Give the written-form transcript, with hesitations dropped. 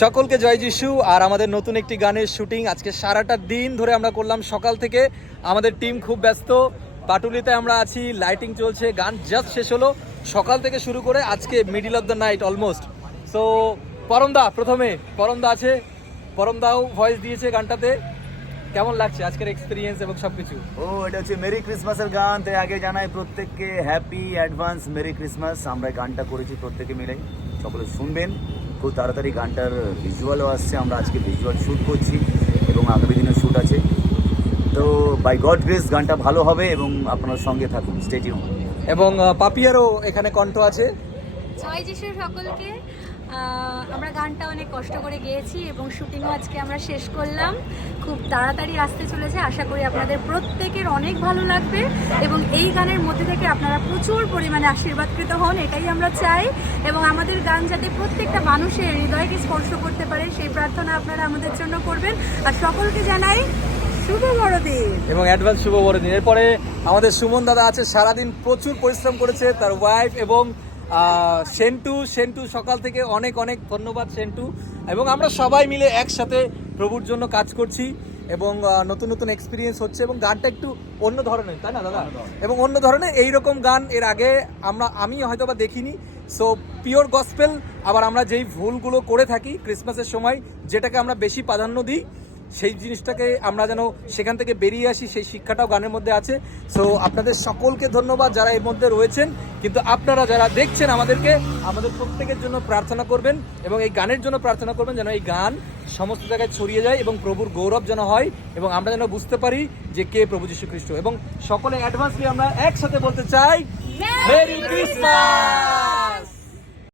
সকলকে জয় যিশু। আর আমাদের নতুন একটি গানের শুটিং আজকে সারাটা দিন ধরে আমরা করলাম। সকাল থেকে আমাদের টিম খুব ব্যস্ত। পাটুলিতে আমরা আছি, লাইটিং চলছে, গান জাস্ট শেষ হলো। সকাল থেকে শুরু করে আজকে middle of the night almost. So পরমদা, প্রথমে পরমদা আছে, পরমদাও ভয়েস দিয়েছে গানটাতে। কেমন লাগছে আজকের এক্সপিরিয়েন্স এবং সবকিছু? এটা হচ্ছে মেরি ক্রিসমাসের গান। তাই আগে জানাই প্রত্যেককে হ্যাপি অ্যাডভান্স মেরি ক্রিসমাস। আমরা এই গানটা করেছি প্রত্যেকে মিলে, সকলে শুনবেন। খুব তাড়াতাড়ি গানটার ভিজুয়ালও আসছে, আমরা আজকে ভিজুয়াল শ্যুট করছি এবং আগামী দিনের শ্যুট আছে। তো বাই গড গ্রেস গানটা ভালো হবে এবং আপনার সঙ্গে থাকুন, স্টে টিউন। এবং পাপিয়ারও এখানে কণ্ঠ আছে। জয় যিশু সকলকে। আমরা গানটা অনেক কষ্ট করে গেয়েছি এবং শুটিংও আজকে আমরা শেষ করলাম। খুব তাড়াতাড়ি আসতে চলেছে, আশা করি আপনাদের প্রত্যেকের অনেক ভালো লাগবে এবং এই গানের মধ্যে থেকে আপনারা প্রচুর পরিমাণে আশীর্বাদকৃত হন, এটাই আমরা চাই। এবং আমাদের গান যাতে প্রত্যেকটা মানুষের হৃদয়কে স্পর্শ করতে পারে সেই প্রার্থনা আপনারা আমাদের জন্য করবেন। আর সকলকে জানাই শুভ বড়দিন এবং অ্যাডভান্স শুভ বড়দিন। এরপরে আমাদের সুমন দাদা আছে, সারাদিন প্রচুর পরিশ্রম করেছে, তার ওয়াইফ এবং সেন্টু সকাল থেকে অনেক অনেক ধন্যবাদ সেন্টু। এবং আমরা সবাই মিলে একসাথে প্রভুর জন্য কাজ করছি এবং নতুন নতুন এক্সপিরিয়েন্স হচ্ছে এবং গানটা একটু অন্য ধরনের, তাই না দাদা? এবং অন্য ধরনের এইরকম গান এর আগে আমি হয়তো বা দেখিনি। So pure gospel. আবার আমরা যেই ভুলগুলো করে থাকি ক্রিসমাসের সময়, যেটাকে আমরা বেশি প্রাধান্য দিই, সেই জিনিসটাকে আমরা যেন সেখান থেকে বেরিয়ে আসি, সেই শিক্ষাটাও গানের মধ্যে আছে। সো আপনাদের সকলকে ধন্যবাদ যারা এর মধ্যে রয়েছেন। কিন্তু আপনারা যারা দেখছেন আমাদের প্রত্যেকের জন্য প্রার্থনা করবেন এবং এই গানের জন্য প্রার্থনা করবেন যেন এই গান সমস্ত জায়গায় ছড়িয়ে যায় এবং প্রভুর গৌরব যেন হয় এবং আমরা যেন বুঝতে পারি যে কে প্রভু যীশু খ্রিস্ট। এবং সকলে অ্যাডভান্সলি আমরা একসাথে বলতে চাই মেরি ক্রিসমাস।